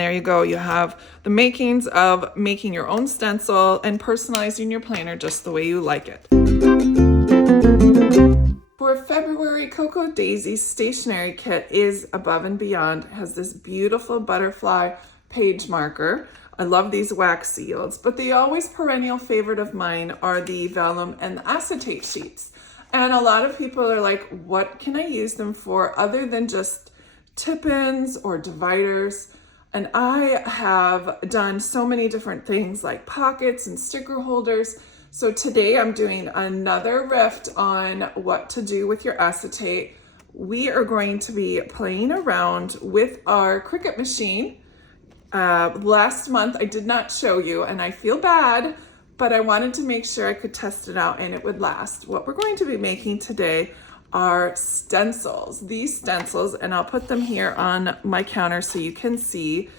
there you go. You have the makings of making your own stencil and personalizing your planner just the way you like it. For February, Cocoa Daisy's stationery kit is above and beyond. It has this beautiful butterfly page marker. I love these wax seals, but the always perennial favorite of mine are the vellum and the acetate sheets. And a lot of people are like, what can I use them for other than just tip-ins or dividers? And I have done so many different things like pockets and sticker holders. So today I'm doing another riff on what to do with your acetate. We are going to be playing around with our Cricut machine. Last month I did not show you and I feel bad, but I wanted to make sure I could test it out and it would last. What we're going to be making today are stencils. These stencils, and I'll put them here on my counter so you can see.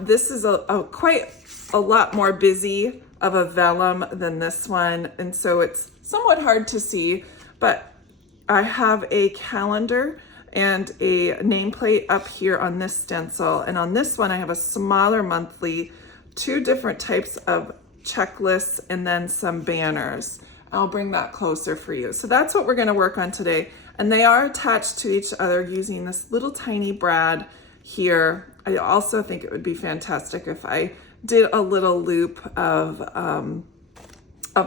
This is quite a lot more busy of a vellum than this one, and so it's somewhat hard to see, but I have a calendar and a nameplate up here on this stencil, and on this one I have a smaller monthly, 2 different types of checklists, and then some banners. I'll bring that closer for you. So that's what we're going to work on today, and they are attached to each other using this little tiny brad here. I also think it would be fantastic if I did a little loop of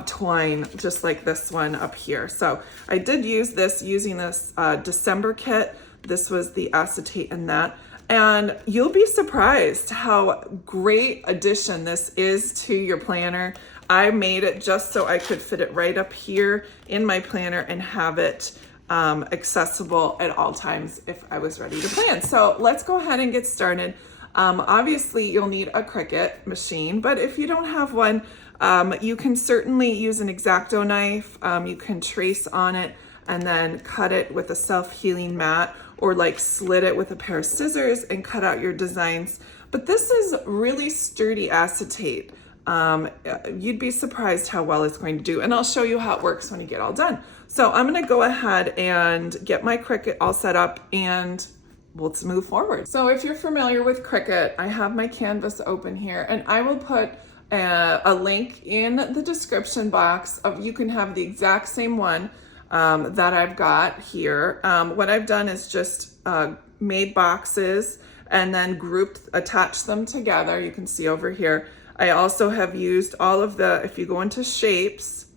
twine, just like this one up here. So I did use this using this December kit. This was the acetate in that. And you'll be surprised how great addition this is to your planner. I made it just so I could fit it right up here in my planner and have it accessible at all times if I was ready to plan. So let's go ahead and get started. Obviously you'll need a Cricut machine, but if you don't have one, you can certainly use an X-Acto knife. You can trace on it and then cut it with a self-healing mat, or like slit it with a pair of scissors and cut out your designs. But this is really sturdy acetate. You'd be surprised how well it's going to do, and I'll show you how it works when you get all done. So I'm gonna go ahead and get my Cricut all set up and let's move forward. So if you're familiar with Cricut, I have my canvas open here, and I will put a link in the description box of, you can have the exact same one that I've got here. What I've done is just made boxes and then attached them together. You can see over here. I also have used all of if you go into shapes,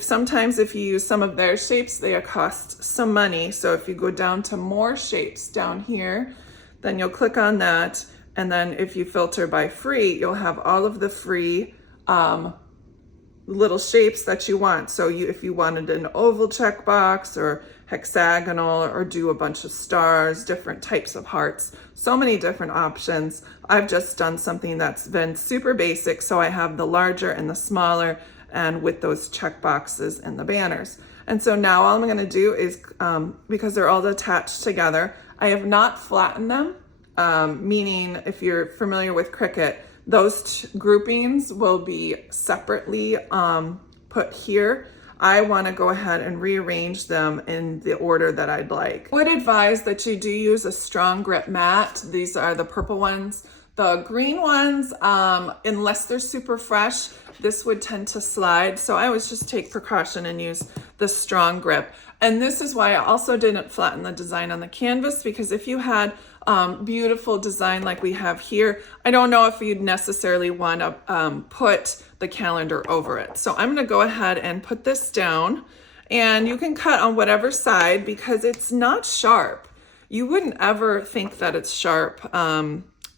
sometimes if you use some of their shapes, they cost some money. So if you go down to more shapes down here, then you'll click on that. And then if you filter by free, you'll have all of the free little shapes that you want. So if you wanted an oval checkbox or hexagonal, or do a bunch of stars, different types of hearts, so many different options. I've just done something that's been super basic. So I have the larger and the smaller, and with those check boxes and the banners. And so now all I'm going to do is, because they're all attached together, I have not flattened them, meaning if you're familiar with Cricut, those groupings will be separately put here. I want to go ahead and rearrange them in the order that I'd like. I would advise that you do use a strong grip mat. These are the purple ones. The green ones, unless they're super fresh, this would tend to slide. So I always just take precaution and use the strong grip. And this is why I also didn't flatten the design on the canvas, because if you had beautiful design like we have here, I don't know if you'd necessarily want to put the calendar over it. So I'm going to go ahead and put this down, and you can cut on whatever side because it's not sharp. You wouldn't ever think that it's sharp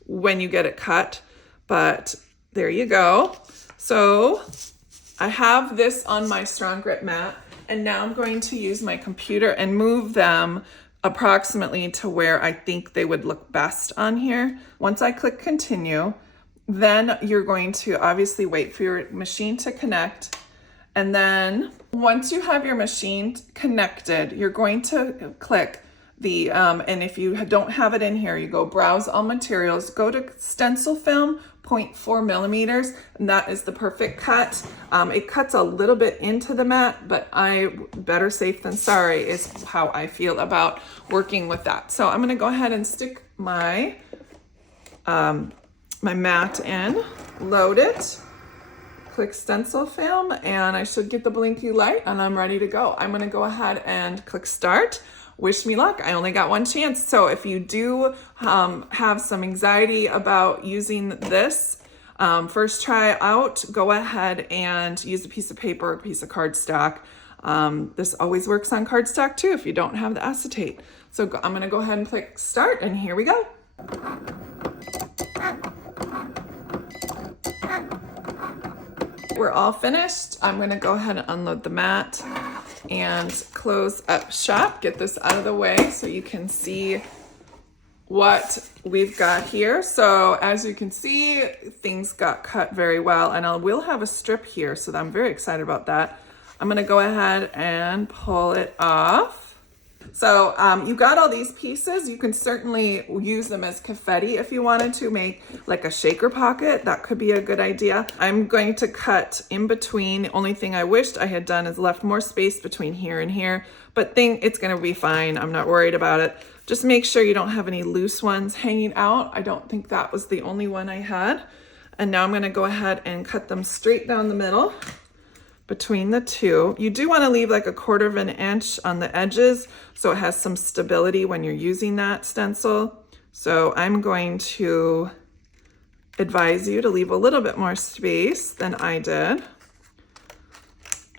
when you get it cut, but there you go. So I have this on my strong grip mat, and now I'm going to use my computer and move them approximately to where I think they would look best on here. Once I click continue, then you're going to obviously wait for your machine to connect. And then once you have your machine connected, you're going to click the, and if you don't have it in here, you go browse all materials, go to stencil film, 0.4 millimeters, and that is the perfect cut. It cuts a little bit into the mat, but better safe than sorry is how I feel about working with that. So I'm gonna go ahead and stick my my mat in, load it, click stencil film, and I should get the blinky light and I'm ready to go. I'm gonna go ahead and click start. Wish me luck. I only got one chance. So if you do have some anxiety about using this first try out, go ahead and use a piece of paper, a piece of cardstock. This always works on cardstock too if you don't have the acetate. So I'm gonna go ahead and click start, and here we go. We're all finished. I'm gonna go ahead and unload the mat and close up shop, get this out of the way so you can see what we've got here. So as you can see, things got cut very well, and I will have a strip here, so I'm very excited about that. I'm gonna go ahead and pull it off. So you got all these pieces. You can certainly use them as confetti if you wanted to make like a shaker pocket. That could be a good idea. I'm going to cut in between. The only thing I wished I had done is left more space between here and here, but it's gonna be fine. I'm not worried about it. Just make sure you don't have any loose ones hanging out. I don't think that was the only one I had. And now I'm gonna go ahead and cut them straight down the middle between the two. You do want to leave like 1/4 of an inch on the edges so it has some stability when you're using that stencil. So I'm going to advise you to leave a little bit more space than I did.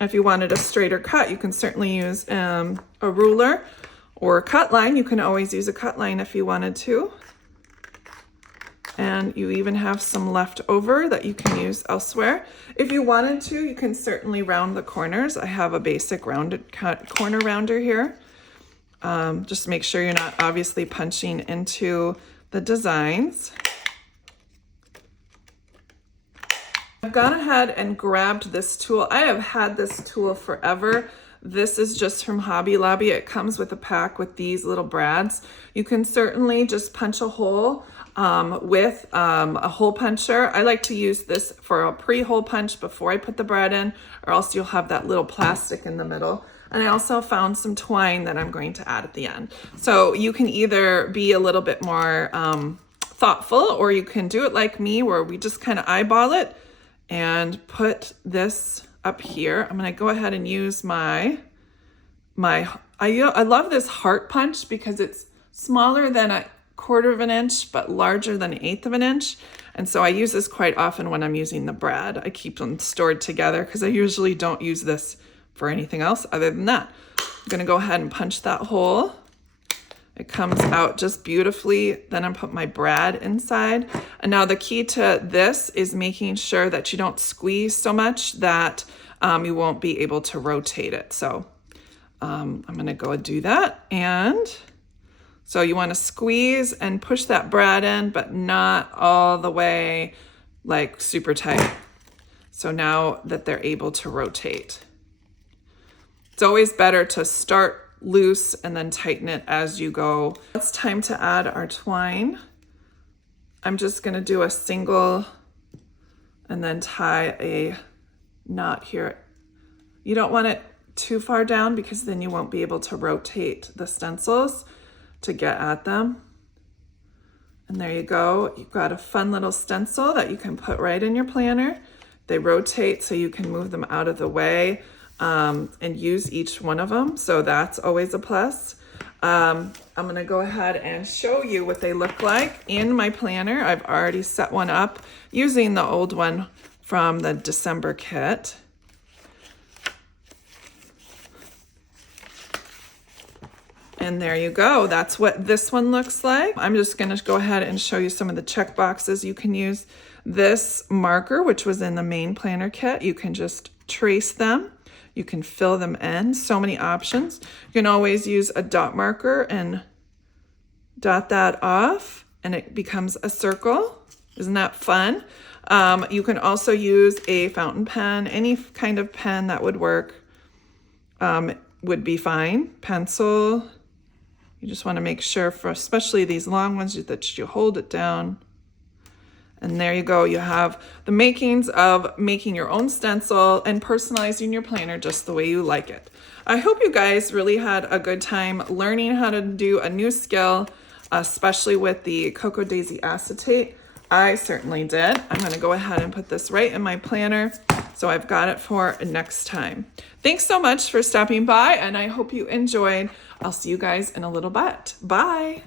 If you wanted a straighter cut, you can certainly use a ruler or a cut line. You can always use a cut line if you wanted to. And you even have some left over that you can use elsewhere. If you wanted to, you can certainly round the corners. I have a basic rounded corner rounder here. Just make sure you're not obviously punching into the designs. I've gone ahead and grabbed this tool. I have had this tool forever. This is just from Hobby Lobby. It comes with a pack with these little brads. You can certainly just punch a hole with a hole puncher. I like to use this for a pre-hole punch before I put the brad in, or else you'll have that little plastic in the middle. And I also found some twine that I'm going to add at the end. So you can either be a little bit more thoughtful, or you can do it like me where we just kind of eyeball it and put this up here. I'm gonna go ahead and use I love this heart punch because it's smaller than a 1/4 of an inch, but larger than 1/8 of an inch. And so I use this quite often when I'm using the brad. I keep them stored together because I usually don't use this for anything else other than that. I'm gonna go ahead and punch that hole. It comes out just beautifully. Then I put my brad inside. And now the key to this is making sure that you don't squeeze so much that you won't be able to rotate it. So I'm gonna go and do that. And so you want to squeeze and push that brad in, but not all the way like super tight. So now that they're able to rotate. It's always better to start loose and then tighten it as you go. It's time to add our twine. I'm just going to do a single and then tie a knot here. You don't want it too far down because then you won't be able to rotate the stencils to get at them. And there you go. You've got a fun little stencil that you can put right in your planner. They rotate so you can move them out of the way and use each one of them. So that's always a plus. I'm gonna go ahead and show you what they look like in my planner. I've already set one up using the old one from the December kit. And there you go. That's what this one looks like. I'm just gonna go ahead and show you some of the check boxes. You can use this marker, which was in the main planner kit. You can just trace them. You can fill them in. So many options. You can always use a dot marker and dot that off and it becomes a circle. Isn't that fun? You can also use a fountain pen. Any kind of pen that would work would be fine. Pencil. You just want to make sure for especially these long ones that you hold it down. And there you go. You have the makings of making your own stencil and personalizing your planner just the way you like it. I hope you guys really had a good time learning how to do a new skill, especially with the Cocoa Daisy Acetate. I certainly did. I'm going to go ahead and put this right in my planner so I've got it for next time. Thanks so much for stopping by, and I hope you enjoyed. I'll see you guys in a little bit. Bye.